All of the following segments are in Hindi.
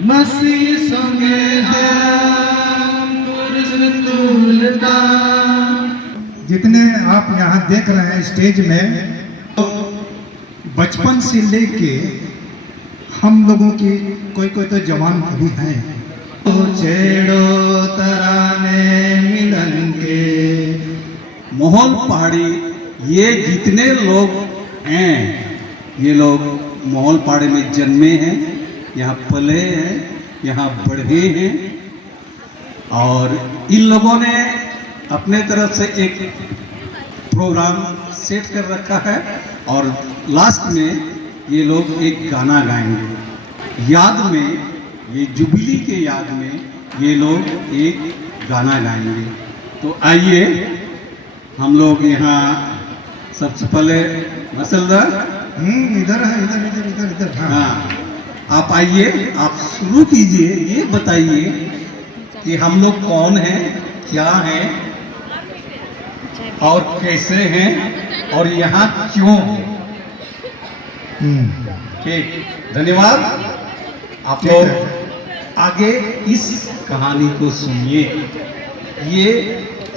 मसीह संगे हम पुरुष तुलता। जितने आप यहाँ देख रहे हैं स्टेज में, तो बचपन से लेके हम लोगों की कोई कोई तो जवान अभी हैं। तो छेड़ो तराने मिलन के। मोहन पहाड़ी, ये जितने लोग हैं, ये लोग मोहन पहाड़ी में जन्मे हैं, यहाँ पले हैं, यहाँ बढ़े हैं। और इन लोगों ने अपने तरफ से एक प्रोग्राम सेट कर रखा है और लास्ट में ये लोग एक गाना गाएंगे। याद में, ये जुबली के याद में ये लोग एक गाना गाएंगे। तो आइए हम लोग यहाँ सबसे पहले मसलदार, इधर है, इधर इधर इधर इधर। हाँ, आप आइए, आप शुरू कीजिए। ये बताइए कि हम लोग कौन हैं, क्या हैं और कैसे हैं और यहाँ क्यों हैं। ठीक, धन्यवाद। आप लोग आगे इस कहानी को सुनिए। ये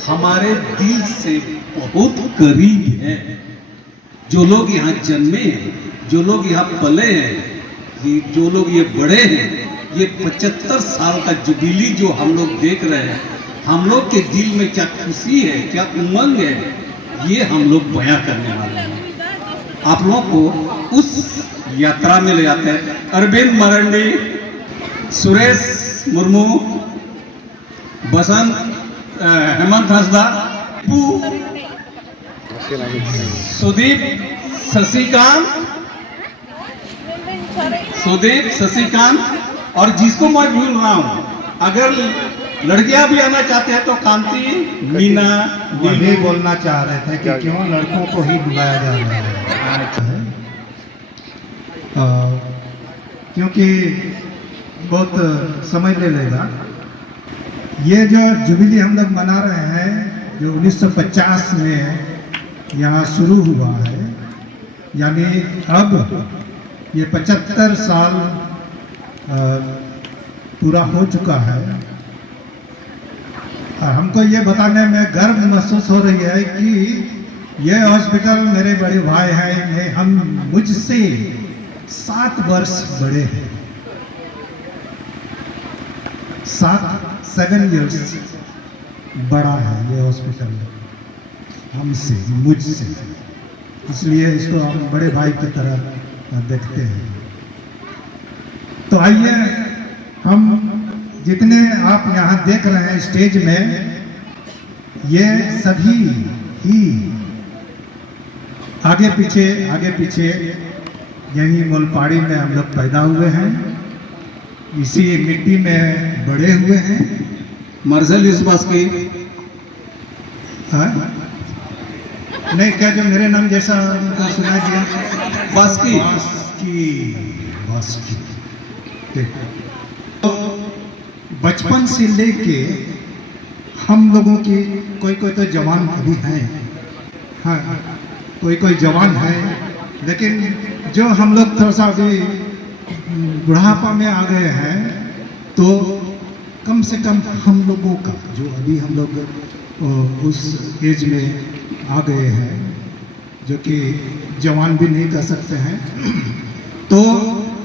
हमारे दिल से बहुत करीब है। जो लोग यहाँ जन्मे हैं, जो लोग यहाँ पले हैं, ये जो लोग ये बड़े हैं, ये 75 साल का जुबिली जो हम लोग देख रहे हैं, हम लोग के दिल में क्या खुशी है, क्या उमंग है, ये हम लोग बयां करने वाले हैं। आप लोगों को उस यात्रा में ले जाते हैं। अरविंद मरंडी, सुरेश मुर्मू, बसंत, हेमंत हंसदा, सुदीप शशिकांत और जिसको मैं भूल रहा हूँ, अगर लड़कियां भी आना चाहते हैं तो कांति, मीना। वही बोलना चाह रहे थे कि क्यों लड़कों को ही बुलाया जा रहा है। क्योंकि बहुत समय ले लेगा। ये जो जुबिली हम लोग मना रहे हैं, जो 1950 में यहाँ शुरू हुआ है, यानी अब ये 75 साल पूरा हो चुका है। और हमको ये बताने में गर्व महसूस हो रही है कि ये हॉस्पिटल मेरे बड़े भाई हैं, हम मुझसे 7 वर्ष बड़े हैं। 7 इयर्स बड़ा है ये हॉस्पिटल हमसे, मुझसे। इसलिए इसको हम बड़े भाई की तरह देखते हैं। तो आइए, हम जितने आप यहाँ देख रहे हैं स्टेज में, ये सभी ही आगे पीछे यहीं मोलपाड़ी में हम लोग पैदा हुए हैं, इसी मिट्टी में बड़े हुए हैं। मर्जल इस बात की नहीं, क्या जो मेरे नाम जैसा उनको सुना दिया, बास्की। तो बचपन से लेके हम लोगों की कोई कोई तो जवान अभी हैं। हाँ, कोई जवान है, लेकिन जो हम लोग थोड़ा सा अभी बुढ़ापा में आ गए हैं, तो कम से कम हम लोगों का जो अभी हम लोग उस एज में आ गए हैं, जो कि जवान भी नहीं कर सकते हैं। तो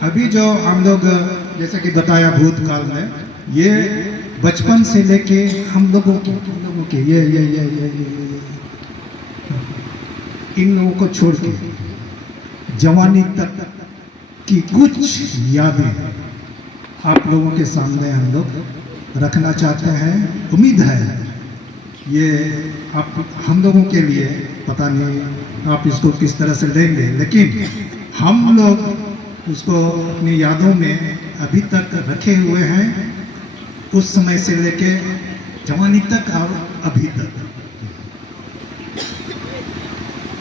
अभी जो हम लोग, जैसे कि बताया भूतकाल में, ये बचपन से लेके हम लोगों के ये इन लोगों को छोड़ के जवानी तक की कुछ यादें आप लोगों के सामने हम लोग रखना चाहते हैं। उम्मीद है ये आप हम लोगों के लिए, पता नहीं आप इसको किस तरह से लेंगे, लेकिन हम लोग उसको अपनी यादों में अभी तक रखे हुए हैं, उस समय से लेके जवानी तक और अभी तक।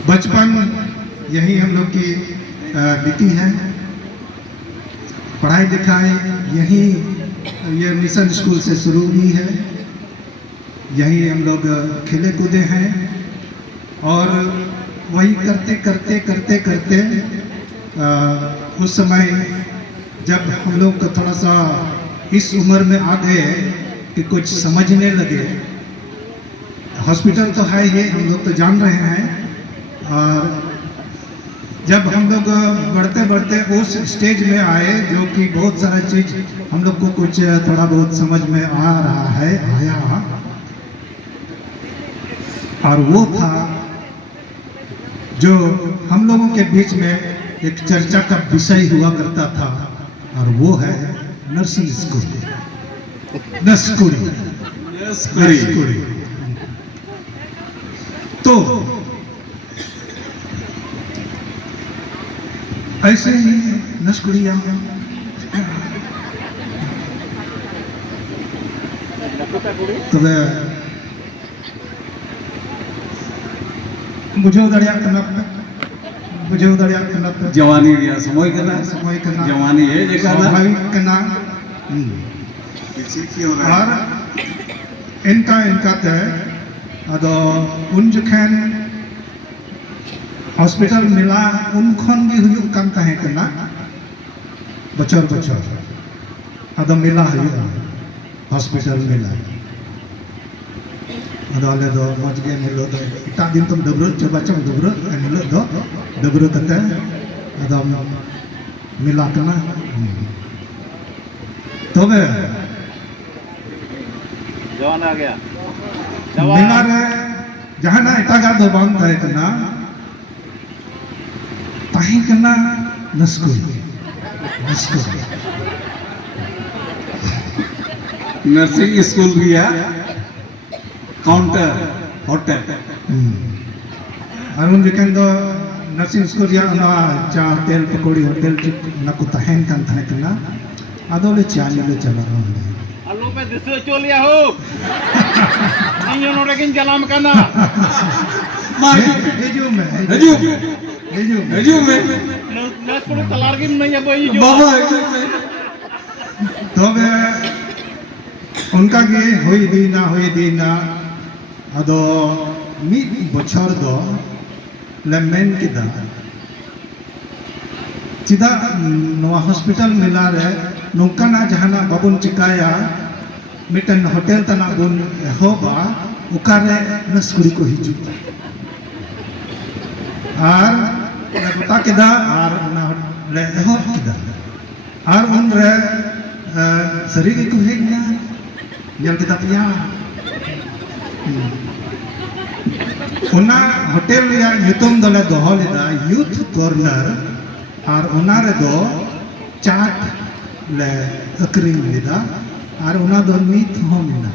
बचपन यही हम लोग की बीती है। पढ़ाई लिखाई यही, ये मिशन स्कूल से शुरू हुई है, यही हम लोग खेले कूदे हैं। और वही करते करते उस समय जब हम लोग को थोड़ा सा इस उम्र में आ गए कि कुछ समझने लगे, हॉस्पिटल तो है ये हम लोग तो जान रहे हैं, और जब हम लोग बढ़ते बढ़ते उस स्टेज में आए जो कि बहुत सारा चीज़ हम लोग को कुछ थोड़ा बहुत समझ में आ रहा है, आया, और वो था जो हम लोगों के बीच में एक चर्चा का विषय हुआ करता था, और वो है नर्सिंग स्कूल, नर्सकुड़ी। तो ऐसे ही नर्सकुड़िया तब बुझाव दाड़ियाग जवानी रिया समय करना समय करना जवानी है जगह स्वाभाविक करना, और इनका ते अदो उन जखन हॉस्पिटल मिला उन खन गे हुयुग कान ताहे कना बचर अदो मिला हुयुगा हॉस्पिटल मिला अदो आले दो मज गे मिलो दो इटा दिन तुम डबरो चबा चम डबरो मिलो दो डबरो कते अदो मिला कना तबे जवान आ गया मिला रे जहाना इटागा दो बांग ताहे कना ताहे कना नर्सकुड़ी नर्सिंग स्कूल भी है, काउंटर होटल और उन जखन दो नर्सिंग स्कूल या ना चा होटल पकौड़ी होटल ना को तहन कान थाहे कना आदो ले चा ले चला रहा आलू पे दिसो चोलिया हो ᱤᱧ ᱱᱚᱰᱮ ᱜᱤᱧ ᱡᱟᱞᱟᱢ ᱠᱟᱱᱟ हिजू में ᱱᱟᱥ ᱠᱚ ᱛᱟᱞᱟᱨ ᱜᱤᱧ ᱱᱟᱭᱟ ᱵᱟᱹᱭ ᱡᱚ बाबा हिजू में तब उनका गे हुई दीना अदो मिद बछर दो लेमेन किदा चिदा नवा हॉस्पिटल मिला रे नौकाना जहाना बाबुन चिकाया मिटन होटल तना बुन होबा उकारे नर्सकुड़ी को हिजू और गोटा किदा और ले एहब किदा और उन रे सरी गे को हेगना ñal kita piya उना होटल रिया युतुम दले दोहो लेदा यूथ कॉर्नर और उना रे दो चाट ले अक्रिंग लेदा और उना दो नीत हो मिला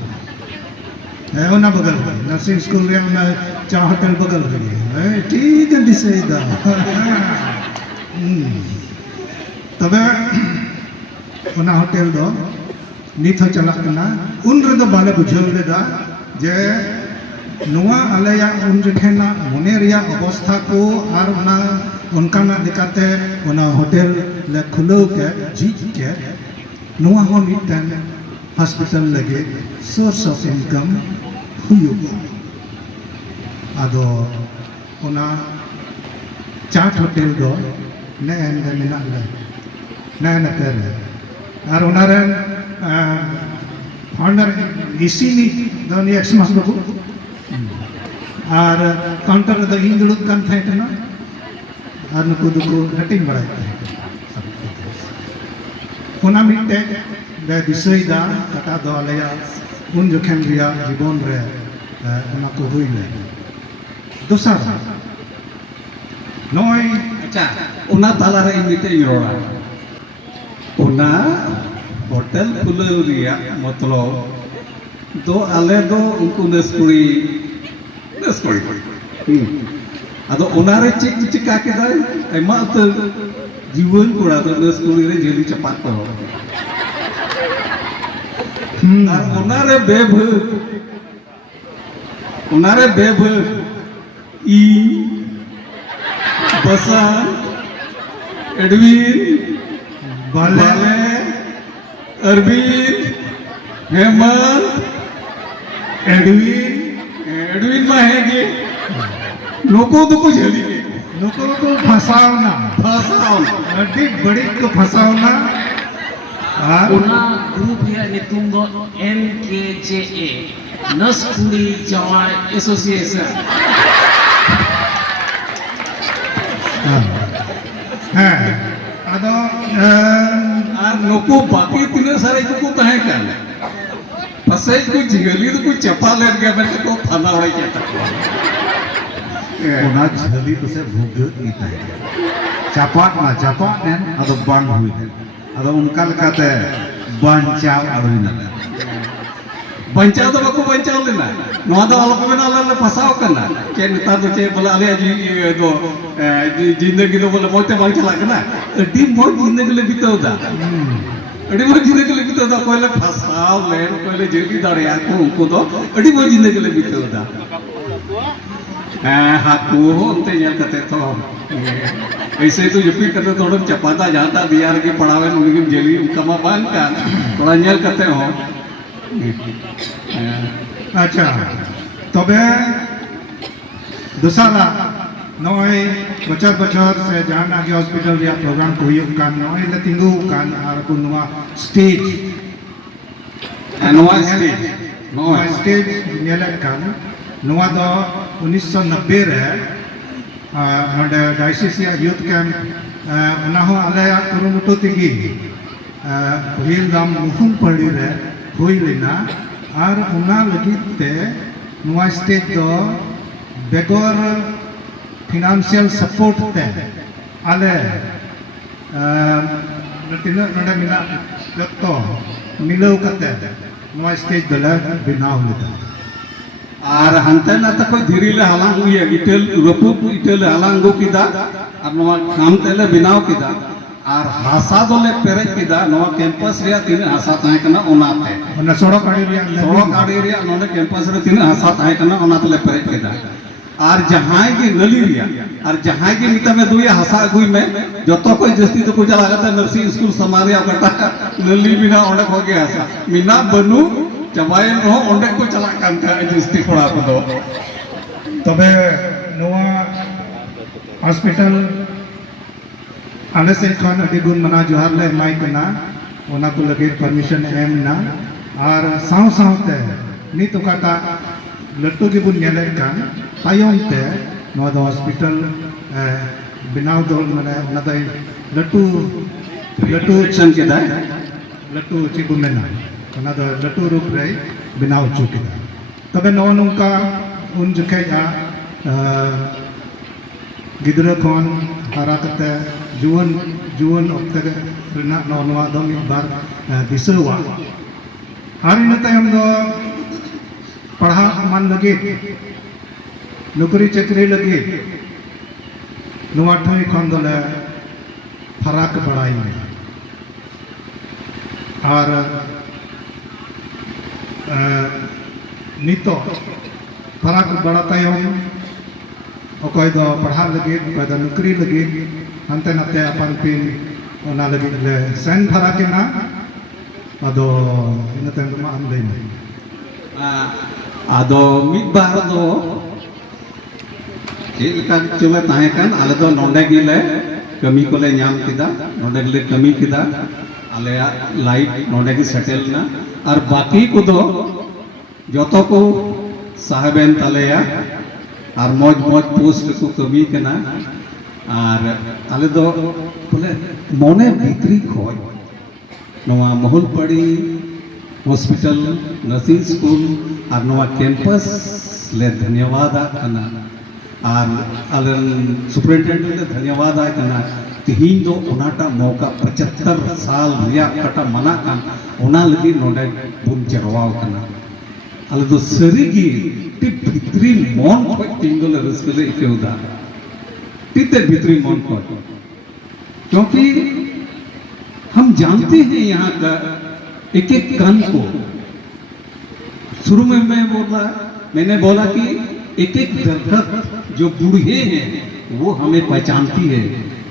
है उना बगल में नर्सिंग स्कूल रिया उना चा होटल बगल में ठीक है दिसे दा तबे उना होटल दो नीत हो चला कना उन रे बाले बुझाव लेदा जे नुआ आलेया उन जखेना मने रिया अवस्था को और उना उनकाना दिकाते उना होटल ले खुलो के जीत के नुआ हो मिटन हॉस्पिटल लगे सोर्स ऑफ इनकम हुयुगा आदो उना चाट होटल दो ने एंड मिना ले ने कर और उना रे फाउंडर इसीनी दोनी एक्समास बाबू और काउंटर दो इन दुड़ुब कान थाहे कना और नुकु दुकु हटिंग बड़ाय उना मिटे दे दिसई दा कटा दो आलेया उन जखन रिया जीवन रे उना को हुइले दोसर नय अच्छा उना ताला रे मिटे रोड़ा उना होटल खुलल रिया मतलब दो आले दो उनको नर्सकुड़ी अदो उनारे चिका के दाय एमा तो जीवन कोड़ा तो नर्सकुड़ी रे जेली चपात को और उनारे बेभ ई बसा एडविन बाले अरविंद हेमंत एडविन माहेगे नको तो कुछ हली नुकु को फसावना फसाओ अति बड़ी को फसावना Una group ya nitum do NKJA Nurse Kuli Jawai Association. Ado और नुको बाकी तीनों सारे को कहे कर फसे को जिगली तो कोई चपा ले गया मैं को थाना होई कहता ओना झली तो से भूग इता है चापाट ना चापाट ने अदो बांध हुई है अदो उनका लकाते बंचाव अरुना बंचाव तो बाको बंचाव लेना नवा दो अलग में ना फसाव करना के नेता तो चे बोला अले जी दो जिंदगी तो बोले मोते बांग चला करना डी मोट जिंदगी ले बिताओ दा अड़ी मोट जिंदगी ले बिताओ दा कोले फसाव ले कोले जेली दाड़िया को उनको तो अड़ी मोट जिंदगी ले बिताओ दा हाकू होते यार करते तो ऐसे तो जब भी करते थोड़ा चपाता जाता दियार की पढ़ावे उनकी जेली कमा बांध का थोड़ा न्याल करते हो अच्छा तबे दूसरा नॉय बचर बचर से जान आगे हॉस्पिटल या प्रोग्राम को हुई कान नॉय ले तिंगु कान आर को नवा स्टेज नवा स्टेज नवा स्टेज नेले कान नवा दो 1990 रे नडे डायसिसिया यूथ कैंप उना हो आले कुरुमुटु तिगी हिल दाम मुहुन पड़ी रे हुई लेना और उना लगित ते नवा स्टेज दो बेगोर फाइनेंशियल सपोर्ट ते आले नटिना नडे मिला जत्तो मिलो कते नवा स्टेज दला बिनाव लेता और हंते ना तो कोई धीरे ले हलांग हुई है इटल रपु इटल हलांग गो किदा और नवा काम तेले बिनाव किदा और हासा दोले पेरे किदा नवा कैंपस रिया तीन हासा ताहे कना ओनाते ओना सड़क आड़ी रिया सड़क आड़ी रिया नोने कैंपस रे तीन हासा ताहे कना ओनाते पेरे किदा और जहां की नली रिया और जहां की मिता में दुई हासा गुई में जतो कोई जस्ती तो कुछ लागत नर्सिंग स्कूल समारिया कटा नली बिना ओडे हो गया हासा मिना बनु चबाए रो ओंडे को चला कान का जस्ती पड़ा को दो तबे नवा हॉस्पिटल आने से खान अडिगुन मना जोहार ले माई कना ओना को लगे परमिशन एम ना और साव साव ते नी तो काटा लट्टू की बुन नेले कान तायम ते नवा दो हॉस्पिटल बिनाव दो माने ओना दो लट्टू लट्टू एक्शन के दा लट्टू ची बुन ना ओना दो लट्टू रूप रे बिनाव चुके तबे नवा नुका उन जखे या गिदरा खन हारा कते जुवन ऑक्टे रेना नवा दो मिद बार दिसवा आर इन तायम दो पढ़ा मान लगे नौकरी चाकरी लगे नवा ठई खन दले फराक बढ़ाई और नितो फराक बढ़ा तायम अकय दो पढ़ा लगे अकय दो नौकरी लगे हंते नाते अपन पिन ओना लगे ले सेन फराक ना अदो इन तायम मा आम लई आदो मिद बार दो चेलका चले ताहे कान आले दो नोंडे गिले कमी कोले ᱧᱟᱢ किदा नोंडे गिले कमी किदा आले लाइट नोंडे गी सेटल ना और बाकी को दो जतो को साहेबन तलेया और मौज मौज पोस्ट को कमी कना और आले दो बोले मोने भीतरी खोज नवा मोहल पड़ी हॉस्पिटल नर्सिंग स्कूल और नवा कैंपस ले धन्यवाद आना और अलन सुपरिटेंडेंट धन्यवाद आना तिहिन दो ओनाटा मौका 75 साल रिया कटा मना कान ओना लगी नोडे बुन जरवाव कना अल दो सरीगी ति भितरी मन को तिंगल रसकले इकेउदा तिते भितरी मन को क्योंकि हम जानते हैं यहाँ का एक एक कण को शुरू में मैंने बोला कि एक एक दरख्त जो बूढ़े हैं वो हमें पहचानती है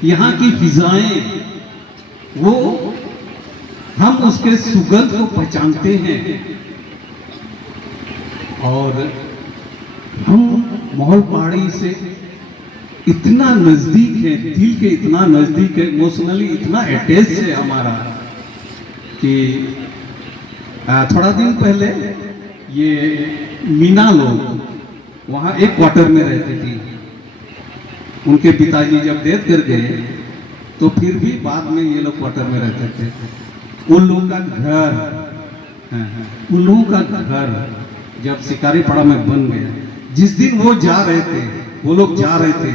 यहाँ की फिजाएं वो हम उसके सुगंध को पहचानते हैं और हम माहौल पहाड़ी से इतना नजदीक है दिल के इतना नजदीक है इमोशनली इतना अटैच है हमारा कि थोड़ा दिन पहले ये मीना लोग वहाँ एक क्वार्टर में रहती थी। उनके पिताजी जब डेथ कर गए तो फिर भी बाद में ये लोग क्वार्टर में रहते थे। उन लोगों का घर, उन लोगों का घर जब शिकारीपाड़ा में बन गया, जिस दिन वो जा रहे थे, वो लोग जा रहे थे,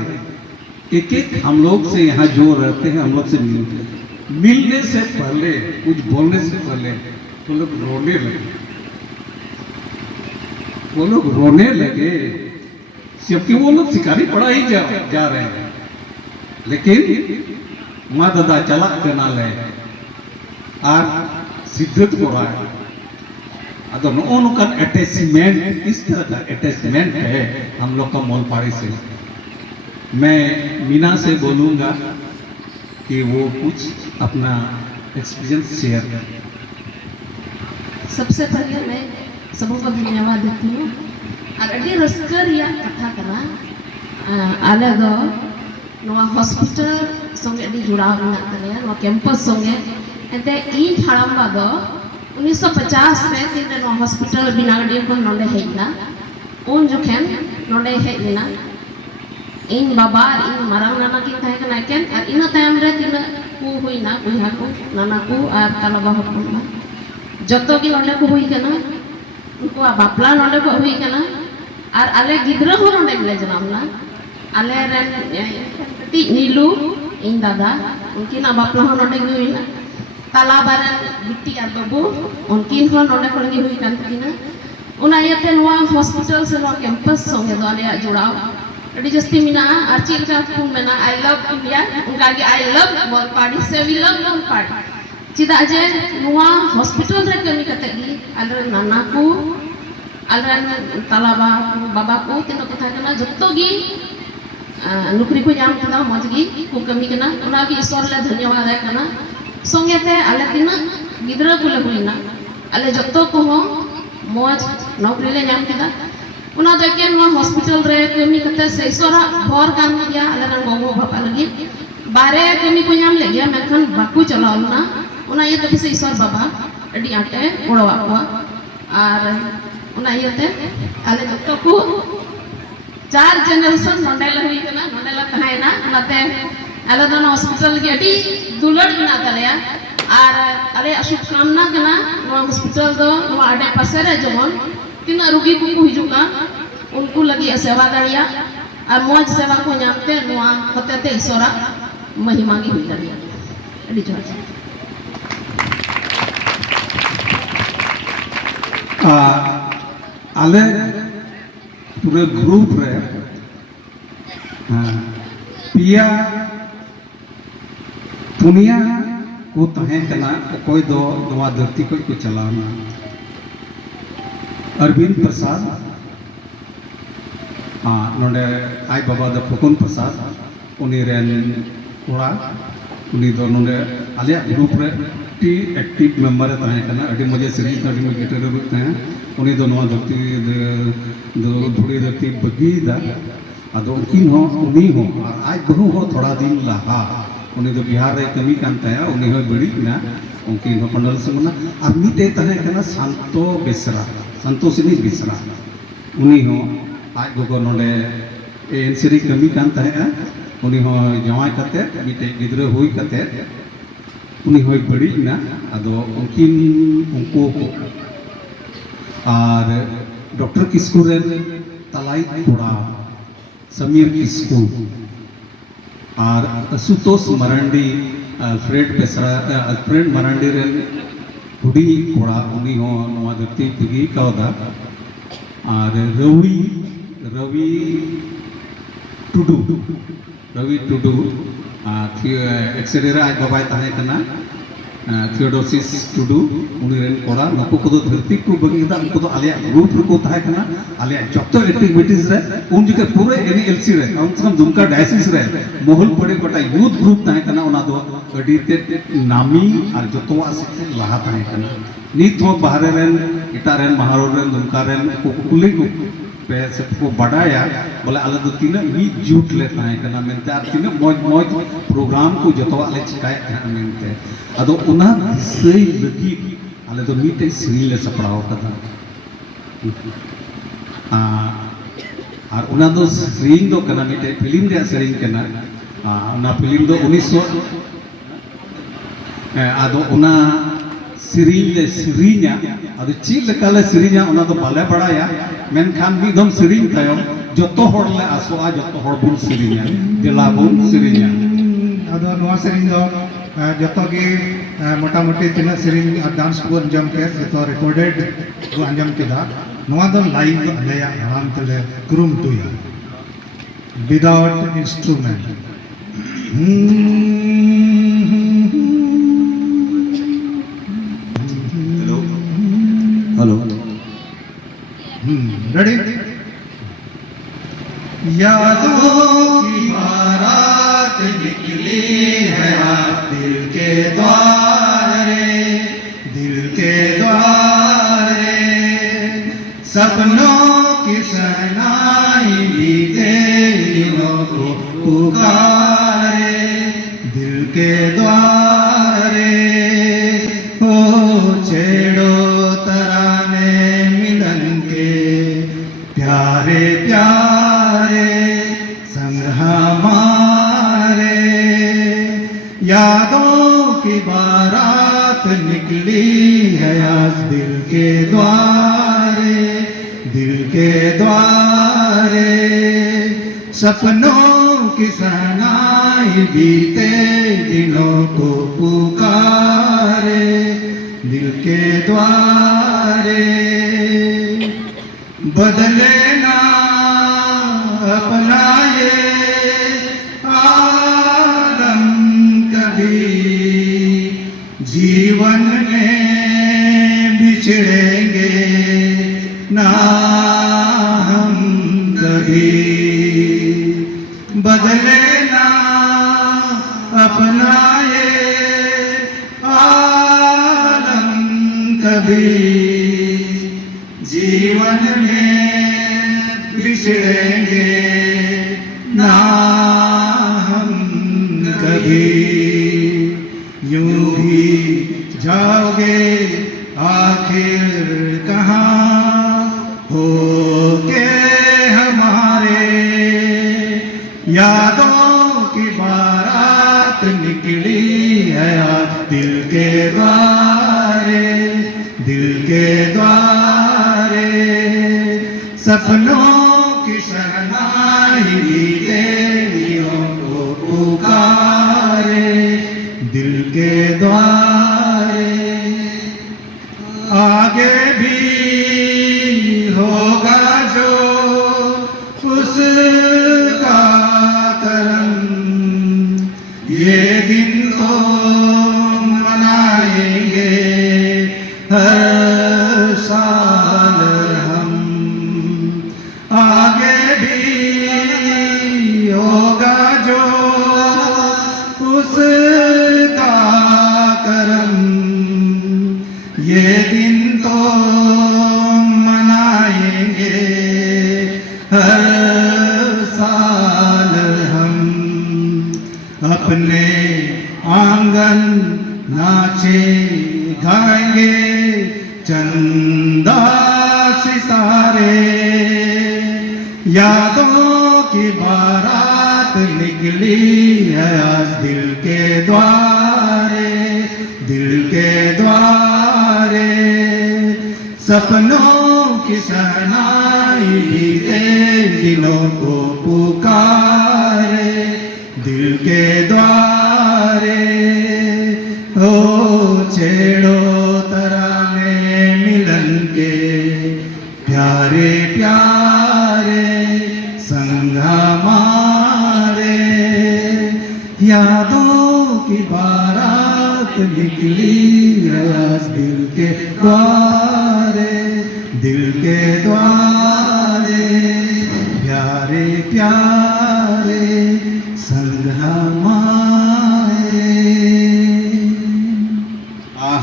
एक एक हम लोग से यहाँ जो रहते हैं हम लोग से मिलने से पहले, कुछ बोलने से पहले वो लोग रोने लगे। वो लोग रोने लगे जबकि वो लोग शिकारीपाड़ा ही जा रहे हैं। लेकिन माँ दादा चला करना ले और सिद्धत को रहा है। अगर नौका अटैचमेंट, इस तरह का अटैचमेंट है हम लोग का मोलपाड़ी से। मैं मीना से बोलूँगा कि वो कुछ अपना एक्सपीरियंस शेयर करें। सबसे पहले मैं सबको धन्यवाद देती हूँ और अभी रस्कर या कथा करा आले दो नवा हॉस्पिटल संगे दी जुड़ाव मेना तले नवा कैंपस संगे एते इन हाड़ाम्बा दो 1950 में तीन नवा हॉस्पिटल बिनागड़ी को नोंडे हेजना उन जोखेन नोंडे हेजना इन बाबा इन मारांग नाना की थाहे कना केन और इन तायम रे तीन को हुईना कुहा को नाना को और तालाबा हपना जतो की नोंडे को हुई कना उनको बापला नोंडे को हुई कना और आले गिद्रा हो नोंडे ले जनामना आले रेन ती नीलू इन दादा उनकी ना बापला हो नोंडे की हुई ना तालाबा रेन बिट्टी और बाबू उनकी हो नोंडे को लगी हुई कान की ना उना येते नवा हॉस्पिटल से नवा कैंपस संगे दो आले जुड़ाव अड़ी जस्ती मिना और चील का फूल में ना आई लव इंडिया उनका कि आई लव मोलपाड़ी से वी लव मोलपाड़ी चिदा जे नुआ हॉस्पिटल रे कमी कते गी अलर नाना को अलर तालाबा बाबा को तीनों कथा कना जत्तो गी नौकरी को जाम कना मज गी को कमी कना उना की ईश्वर ले धन्यवाद है कना संगे ते आले तीना गिदरा को लगुइना आले जत्तो को हो मज नौकरी ले जाम कदा उना देखे नवा हॉस्पिटल रे कमी कते से ईश्वर भर कान गया आले रन गोगो बापा लगी बारे कमी को जाम ले गया मेखन बाकू चलावना उना ये तो किसी ईश्वर बाबा अड़ी आटे उड़वा को और उना ये ते आले जत्तो को 4 जनरेशन नोंडेला हुई कना नोंडेला तहायना नाते आले दोन हॉस्पिटल के अड़ी दुलड़ बना तलेया और अरे शुभकामना कना नवा हॉस्पिटल दो नवा आडे पासे रे जमन तीना रोगी को हिजुका उनको लगी सेवा दाड़िया और मौज सेवा को नामते नवा कते ईश्वरा महिमा की हुई दाड़िया अड़ी जोर आले पूरे ग्रुप रे पिया पुनिया को तहे कना कोई दो नवा धरती को चलाना अरविंद प्रसाद नोडे आई बाबा द फुकुन प्रसाद उनी रेन कोड़ा उनी दो नोडे आलिया ग्रुप रे टी एक्टिव मेंबर तहे कना अडी मजे सीरीज अडी मजे गिटार रुते हैं उनी दो नवा धरती दो धुड़ी धरती बगी दा अदो उनकिन हो उनी हो आज बहु हो थोड़ा दिन लहा उनी दो बिहार रे कमी कान तया उनी हो बड़ी ना उनकिन हो पंडल सुमना अब मीते तहे कना शांतो बेसरा संतोषिनी बिसरा उनी हो आज गो नोडे एनसीरी कमी कान तहे उनी हो जवाई कते मिटे गिद्रा हुई कते उनी हो बड़ी ना अदो उनकिन उनको और डॉक्टर किस्कू रे तलाई कोड़ा समीर किस्कू और असुतोष मरांडी अल्फ्रेड बेसरा अल्फ्रेड मरांडी रे हुडी कोड़ा उनी हो नवा धरती पिगी कावदा और रवि टुडू एक्सरे आज बाबाई तहे कना थियोडोसिस टुडू उनी रेन कोड़ा नको को धरती को बगीदा उनको तो आलिया ग्रुप को तहे कना आलिया जतो एक्टिविटीज रे उन जगह पूरे एनएलसी रे कम से कम दुमका डायसिस रे मोहल पड़े गोटा यूथ ग्रुप तहे कना उना दो अडी ते नामी और जतोवा से लहा तहे कना नित हो बाहर रेन इटा रेन महारोड रेन दुमका रेन को कुली को पे सबको बढ़ाया बोले आले दो तीन मी जुट लेता है कना मेनते आर तीन मौज मौज प्रोग्राम को जतो आले चिकाय था मेनते अदो उना सही लगी आले दो मीटे सिरिल ले सपड़ाव कदा और उना दो सिरिंग दो कना मीटे फिल्म दे सिरिंग कना उना फिल्म दो 1900 आदो उना सिरिंग ले सिरिंगा आदो चील लेकाले सिरिंगा उना दो बाले बड़ाया मेनखान मिदम सिरिंग तायम जतो हर ले आसोआ जतो हर बुन सिरिंगा देला बुन सिरिंगा अदो नवा सेरिंग दो जतो गे मोटा मोटी तिना सेरिंग डांस को अंजाम के जतो रिकॉर्डेड को अंजाम केदा नवा दो लाइव अलेया आराम तले क्रूम टुया विदाउट इंस्ट्रूमेंट हेलो रेडी यादों की बारात निकली है आज दिल के द्वार रे दिल के द्वार रे सपनों की सहनाई बीते दिनों को पुकारे दिल के द्वार रे हो छेड़ो तराने मिलन के प्यारे प्यारे संग हमारे यादों की बारात निकली है आज दिल के द्वारे दिल के द्वारे सपनों की सहनाई बीते दिनों को पुकारे दिल के द्वारे बदले ना अपना ये आलम कभी जीवन में बिछड़ेंगे ना हम कभी बदले ना अपना ये आलम कभी जीवन में बिछड़ेंगे ना हम कभी यूं भी जाओगे आखिर कहाँ होके हमारे यादों की बारात निकली है आज दिल के द्वारे दिल के द्वारे सपनों की शहनाई बीते दिनों को पुकारे दिल के द्वारे आगे भी होगा जो उसका करम ये दिन तो मनाएंगे हर साल हम आगे भी होगा जो उसका करम ये दिन तो मनाएंगे हर साल हम अपने आंगन नाचे गाएंगे चंदा सितारे यादों की बारात निकली है आज दिल के द्वारे दिल के द्वारे सपनों की सहनाई बीते दिनों को पुकारे दिल के द्वारे हो छेड़ो तराने मिलन के प्यारे प्यारे संग हमारे यादों की बारात निकली है आज दिल के द्वारे दिल के द्वारे प्यारे प्यारे संग हमारे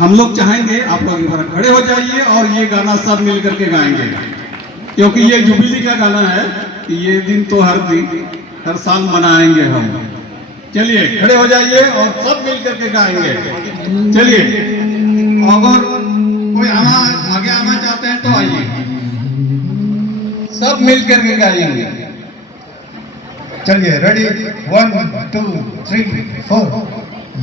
हम लोग चाहेंगे आप लोग एक बार खड़े हो जाइए और ये गाना सब मिल करके गाएंगे। क्योंकि ये जुबिली का गाना है, ये दिन तो हर साल मनाएंगे हम। चलिए खड़े हो जाइए और सब मिल करके गाएंगे। चलिए, अगर कोई आगे आना चाहते हैं तो आइए, सब मिल करके गाएंगे। चलिए, रेडी, 1 2 3 4।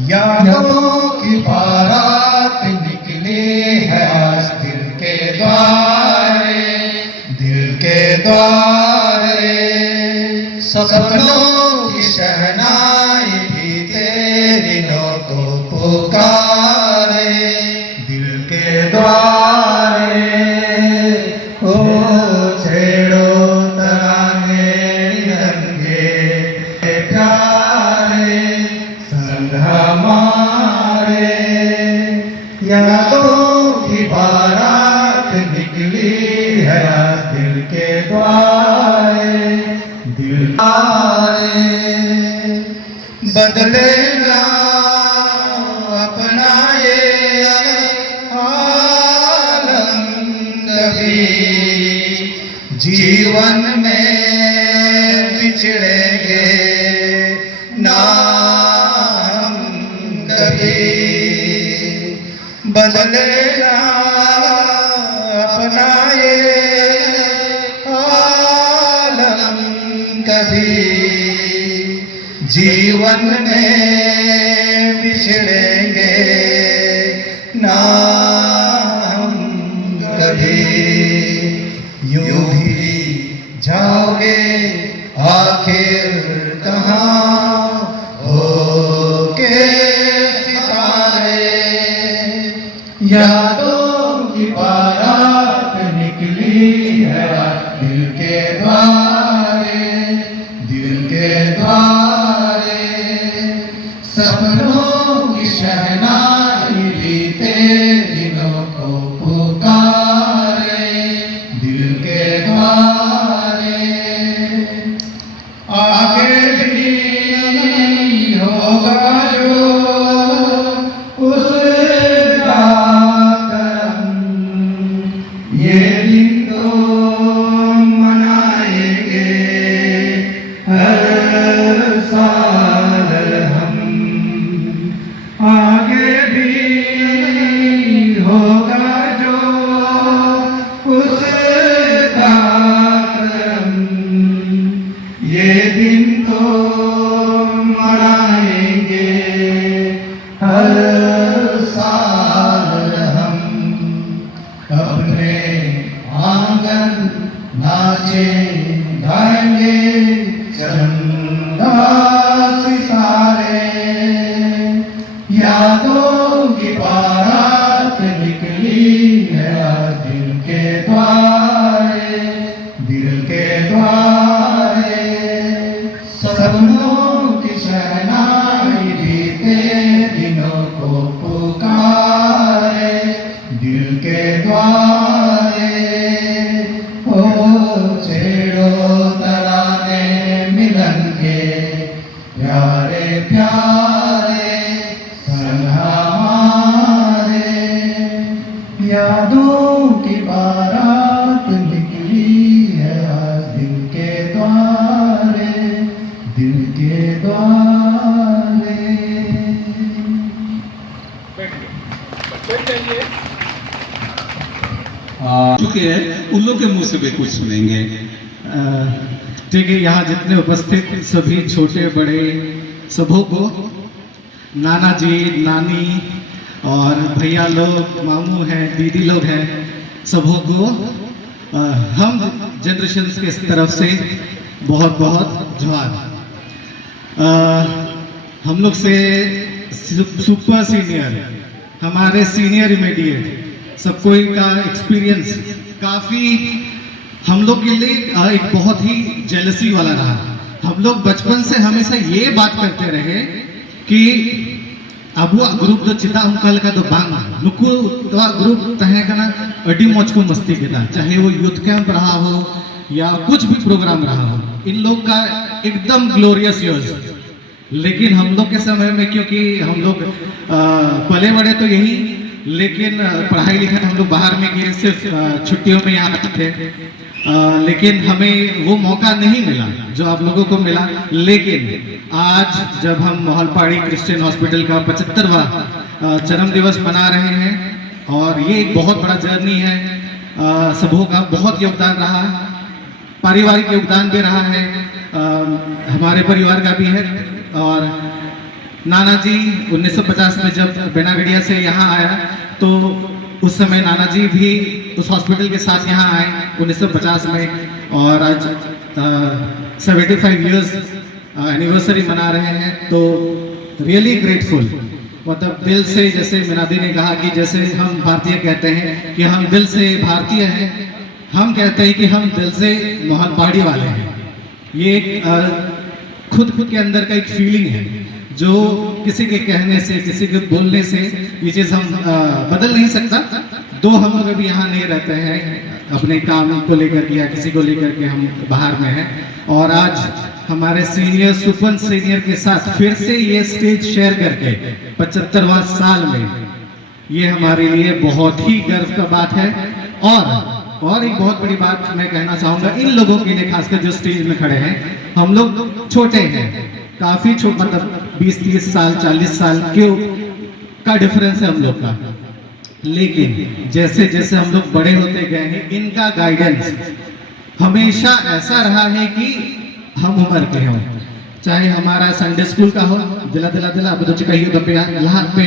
यादों की बारात निकली है आज दिल के द्वारे, दिल के द्वारे। सपनों की शहनाई भी तेरी नोटों पुकारे, दिल के द्वारे। ओ छेड़ो तराने रंगे प्यारे, संग हमारे। यादों की बारात निकली है आज दिल के द्वारे, दिल द्वारे। बदलेगा अपना ये आलम कभी, जीवन में बिछड़ेंगे ना हम कभी। बदलेगा अपना ये आलम कभी, जीवन में बिछड़ेंगे ना हम कभी। यूं ही जाओगे आखिर कहाँ होके सितारे। यादों की बारात निकली है दिल के द्वारे, दिल के द्वारे। सपनों की शहनाई भी तेरी दिलों को पुकारे, दिल के द्वारे। आगे भी होगा जो उसका करम, ये दिन तो मनाएंगे हर साल हम। आगे भी होगा जो उसका करम, ये दिन तो मनाएंगे हर साल हम। अपने आंगन नाचे गाएंगे चंदा सितारे। यादों की बारात निकली है आज दिल के द्वारे, दिल के द्वारे। सपनों की शहनाई भी तेरे दिनों को पुकारे, दिल के द्वारे। ओ छेड़ो तराने मिलन के प्यारे प्यारे, संग हमारे। यादों की बारात निकली है आज दिल के द्वारे, दिल के द्वारे। चुके हैं, उन लोग के मुंह से भी कुछ सुनेंगे। ठीक है, यहाँ जितने उपस्थित सभी छोटे बड़े सबों को, नाना जी, नानी और भैया लोग, मामू हैं, दीदी लोग हैं, सबों को हम जनरेशन के तरफ से बहुत बहुत जोहार। हम लोग से सुपर सीनियर, हमारे सीनियर इमीडिएट सब कोई का एक्सपीरियंस काफ़ी हम लोग के लिए एक बहुत ही जेलसी वाला रहा। हम लोग बचपन से हमेशा ये बात करते रहे कि अबुआ ग्रुप दो चिता उनका का तो बांग नुकु तो ग्रुप तहे कना अडी मौज को मस्ती केता, चाहे वो यूथ कैंप रहा हो या कुछ भी प्रोग्राम रहा हो, इन लोग का एकदम ग्लोरियस यूज। लेकिन हम लोग के समय में क्योंकि हम लोग पले बड़े तो यही, लेकिन पढ़ाई लिखाई हम लोग बाहर में गए, सिर्फ छुट्टियों में यहाँ आते थे। लेकिन हमें वो मौका नहीं मिला जो आप लोगों को मिला। लेकिन आज जब हम मोहलपाड़ी क्रिश्चियन हॉस्पिटल का 75वां जन्म दिवस मना रहे हैं, और ये एक बहुत बड़ा जर्नी है, सबों का बहुत योगदान रहा है, पारिवारिक योगदान भी रहा है, हमारे परिवार का भी है। और नाना जी 1950 में जब बेनागढ़िया से यहाँ आया तो उस समय नाना जी भी उस हॉस्पिटल के साथ यहाँ आए 1950 में, और आज 75 इयर्स एनिवर्सरी मना रहे हैं। तो रियली ग्रेटफुल, मतलब दिल से, जैसे मीनादी ने कहा कि जैसे हम भारतीय कहते हैं कि हम दिल से भारतीय हैं, हम कहते हैं कि हम दिल से मोहनपाड़ी वाले हैं। ये खुद के अंदर का एक फीलिंग है जो किसी के कहने से, किसी के बोलने से ये चीज़ हम बदल नहीं सकता। दो हम लोग अभी यहाँ नहीं रहते हैं, अपने काम को लेकर या किसी को लेकर के हम बाहर में हैं, और आज हमारे सीनियर सुपर सीनियर के साथ फिर से ये स्टेज शेयर करके 75वां साल में, ये हमारे लिए बहुत ही गर्व का बात है। और एक बहुत बड़ी बात मैं कहना चाहूँगा इन लोगों के लिए, खासकर जो स्टेज में खड़े हैं, हम लोग छोटे हैं, काफ़ी छोटे, मतलब 20-30 साल 40 साल क्यों का डिफरेंस है हम लोग का। लेकिन जैसे जैसे हम लोग बड़े होते गए हैं, इनका गाइडेंस हमेशा ऐसा रहा है कि हम उम्र के हों, चाहे हमारा संडे स्कूल का हो, दिला अब तो कहिए तो यहाँ पे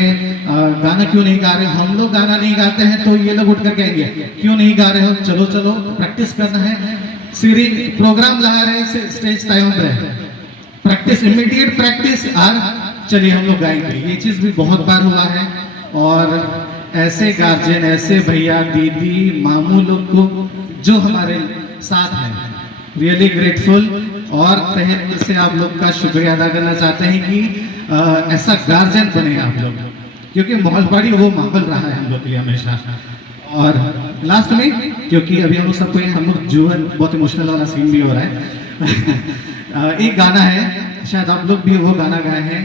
गाना क्यों नहीं गा रहे, हम लोग गाना नहीं गाते हैं तो ये लोग उठ कर कहेंगे क्यों नहीं गा रहे हो, चलो प्रैक्टिस करना है, सीरी प्रोग्राम लगा रहे हैं, स्टेज टाइम पे प्रैक्टिस, इमीडिएट प्रैक्टिस, और चलिए हम लोग गाएंगे। ये चीज़ भी बहुत बार हुआ है, और ऐसे गार्जियन, ऐसे भैया दीदी मामू लोग को जो हमारे साथ हैं, रियली ग्रेटफुल, और तहे दिल से आप लोग का शुक्रिया अदा करना चाहते हैं कि ऐसा गार्जियन बने आप लोग, क्योंकि मोहलपाड़ी वो माहौल रहा है हम लोग के लिए हमेशा। और लास्ट में, क्योंकि अभी हम लोग सबको हम लोग जीवन बहुत इमोशनल वाला सीन भी हो रहा है, एक गाना है, शायद आप लोग भी वो गाना गाए हैं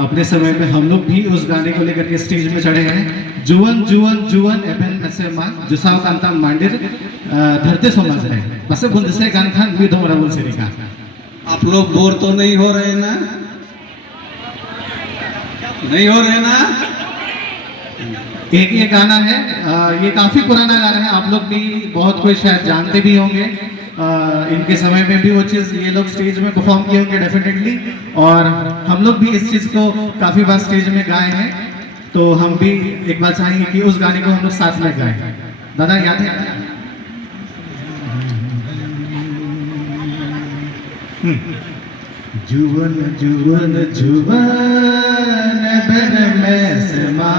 अपने समय में, हम लोग भी उस गाने को लेकर के स्टेज में चढ़े हैं। जुवन जुवन जुवन एबेन नसे मा जुसाव कांता मांडिर धरते समाज है बस बुंद से गान खान भी दो रबुल से का। आप लोग बोर तो नहीं हो रहे ना? नहीं हो रहे ना? एक ये गाना है, ये काफी पुराना गाना है, आप लोग भी बहुत कोई शायद जानते भी होंगे, इनके समय में भी वो चीज़ ये लोग स्टेज में परफॉर्म किए होंगे डेफिनेटली, और हम लोग भी इस चीज़ को काफ़ी बार स्टेज में गाए हैं, तो हम भी एक बार चाहेंगे कि उस गाने को हम लोग साथ में गाएं। दादा याद है? जुवन जुवन जुवन बन में समा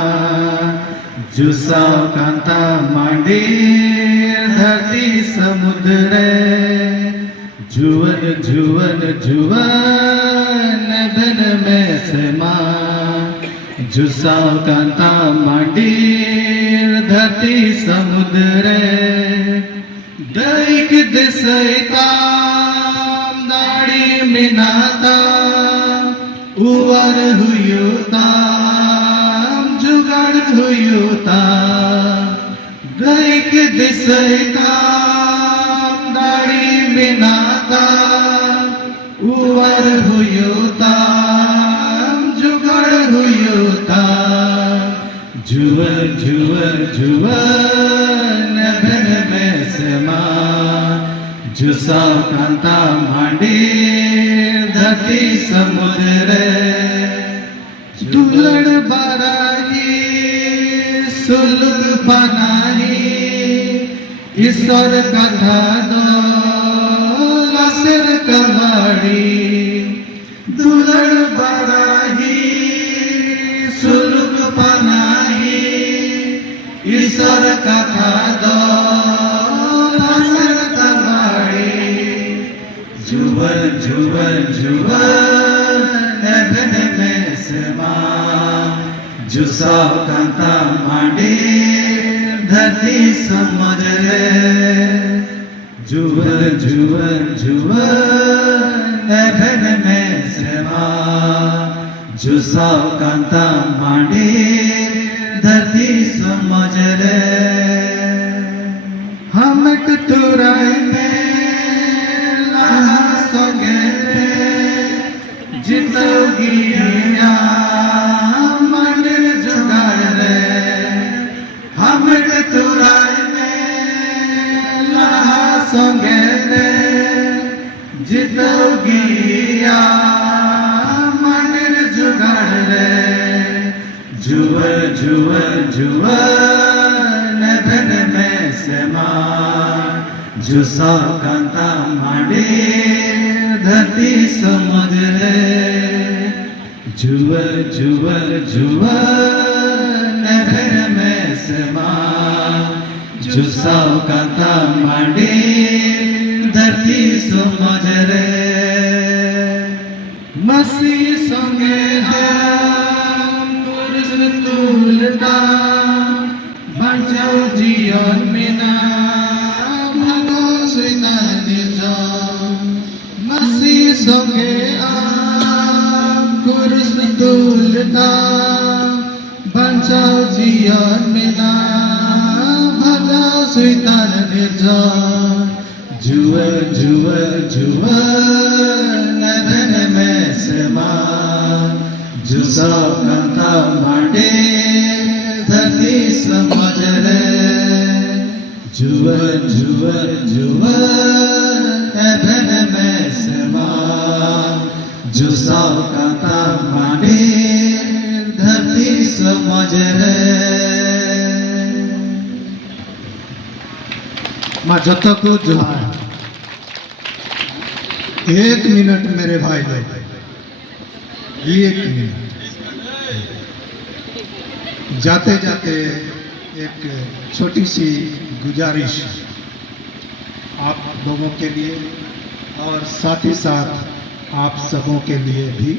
जुसाव कांता मांडीर धरती समुद्र जुवन जुवन जुवन बन में समा जुसाव कांता मांडीर धरती समुद्र दैक दिसैता दाड़ी मिनाता उवर हुयुता जुगाड़ हुयुता दैक दिसैता दाड़ी मिनाता उवर हुयुता जुगाड़ हुयुता जुवन जुवन जुवन बन में समा जुसाव कांता मांडीर धरती समुद्र दुलड़ बाराही सुलग बनाही ईश्वर कथा दो लासिर कवाड़ी दुलड़ बाराही सुलग बनाही ईश्वर कथा दो लासिर कवाड़ी जुवन जुवन जुवन एबन में समा जुसाव कांता मांडीर धरती समुद्र जुवन जुवन जुवन एबन में समा जुसाव कांता मांडीर धरती समुद्र हम टुराए में संगे जितो गिया मनर जुगाड़ रे जुव जुव जुव नभन में समा जुसा कांता माडे धरती समुद्र जुव जुव जुव नभन में समा जुसा कांता माडे धरती समुद्र मसी संगे हम पुरुष तुलता बचाओ जीवन बिना भागो सुना निजा मसी संगे हम पुरुष तुलता बचाओ जीवन बिना भागो सुना निजा जुव जुव जुव नभन में समा जुसा कांता माटे धरती समुद्र जुव जुव जुव नभन में समा जुसा कांता माटे धरती समुद्र माँ जतो को जुहार। 1 मिनट मेरे भाई लोग, 1 मिनट। जाते जाते एक छोटी सी गुजारिश आप लोगों के लिए और साथ ही साथ आप सबों के लिए भी,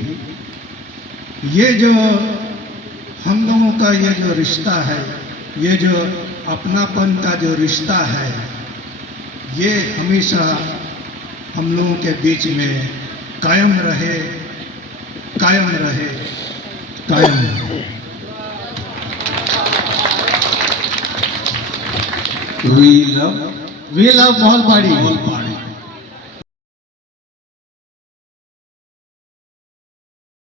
ये जो हम लोगों का ये जो रिश्ता है, ये जो अपनापन का जो रिश्ता है, ये हमेशा हम लोगों के बीच में कायम रहे, कायम रहे, कायम रहे। We love we love Mohalpadi. मोहलपाड़ी।